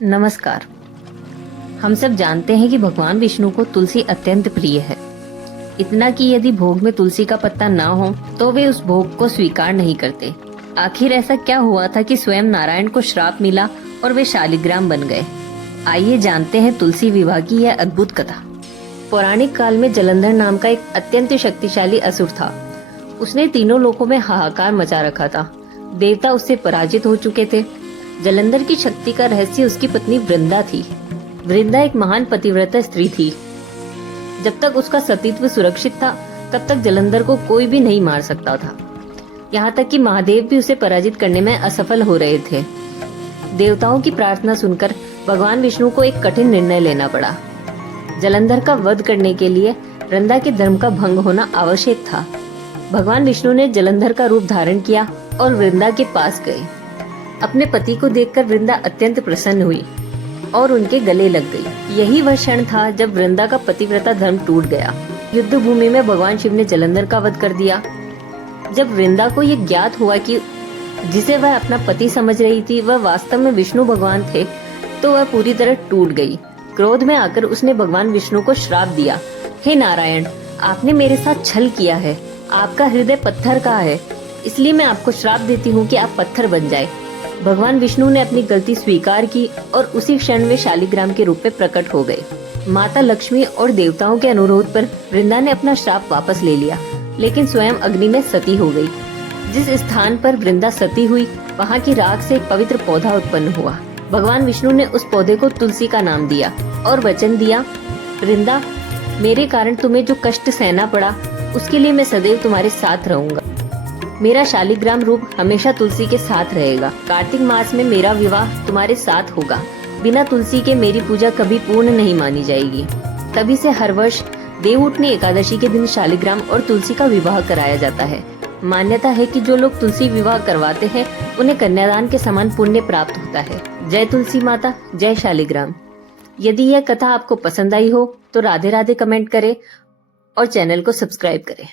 नमस्कार। हम सब जानते हैं कि भगवान विष्णु को तुलसी अत्यंत प्रिय है। इतना कि यदि भोग में तुलसी का पत्ता ना हो तो वे उस भोग को स्वीकार नहीं करते। आखिर ऐसा क्या हुआ था कि स्वयं नारायण को श्राप मिला और वे शालिग्राम बन गए। आइए जानते हैं तुलसी विवाह की यह अद्भुत कथा। पौराणिक काल में जलंधर नाम का एक अत्यंत शक्तिशाली असुर था। उसने तीनों लोकों में हाहाकार मचा रखा था। देवता उससे पराजित हो चुके थे। जलंधर की शक्ति का रहस्य उसकी पत्नी वृंदा थी। वृंदा एक महान पतिव्रता स्त्री थी। जब तक उसका सतीत्व सुरक्षित था तब तक जलंधर को कोई भी नहीं मार सकता था। यहाँ तक कि महादेव भी उसे पराजित करने में असफल हो रहे थे। देवताओं की प्रार्थना सुनकर भगवान विष्णु को एक कठिन निर्णय लेना पड़ा। जलंधर का वध करने के लिए वृंदा के धर्म का भंग होना आवश्यक था। भगवान विष्णु ने जलंधर का रूप धारण किया और वृंदा के पास गए। अपने पति को देखकर वृंदा अत्यंत प्रसन्न हुई और उनके गले लग गई। यही वह क्षण था जब वृंदा का पतिव्रता धर्म टूट गया। युद्ध भूमि में भगवान शिव ने जलंधर का वध कर दिया। जब वृंदा को ये ज्ञात हुआ कि जिसे वह अपना पति समझ रही थी वह वास्तव में विष्णु भगवान थे, तो वह पूरी तरह टूट गई। क्रोध में आकर उसने भगवान विष्णु को श्राप दिया, हे नारायण, आपने मेरे साथ छल किया है। आपका हृदय पत्थर का है, इसलिए मैं आपको श्राप देती हूँ कि आप पत्थर बन जाए। भगवान विष्णु ने अपनी गलती स्वीकार की और उसी क्षण वे शालिग्राम के रूप में प्रकट हो गए। माता लक्ष्मी और देवताओं के अनुरोध पर वृंदा ने अपना श्राप वापस ले लिया, लेकिन स्वयं अग्नि में सती हो गई। जिस स्थान पर वृंदा सती हुई वहाँ की राख से एक पवित्र पौधा उत्पन्न हुआ। भगवान विष्णु ने उस पौधे को तुलसी का नाम दिया और वचन दिया, वृंदा, मेरे कारण तुम्हें जो कष्ट सहना पड़ा उसके लिए मैं सदैव तुम्हारे साथ रहूंगा। मेरा शालिग्राम रूप हमेशा तुलसी के साथ रहेगा। कार्तिक मास में मेरा विवाह तुम्हारे साथ होगा। बिना तुलसी के मेरी पूजा कभी पूर्ण नहीं मानी जाएगी। तभी से हर वर्ष देवउठनी एकादशी के दिन शालिग्राम और तुलसी का विवाह कराया जाता है। मान्यता है कि जो लोग तुलसी विवाह करवाते हैं उन्हें कन्यादान के समान पुण्य प्राप्त होता है। जय तुलसी माता, जय शालिग्राम। यदि यह कथा आपको पसंद आई हो तो राधे राधे कमेंट करें और चैनल को सब्सक्राइब करें।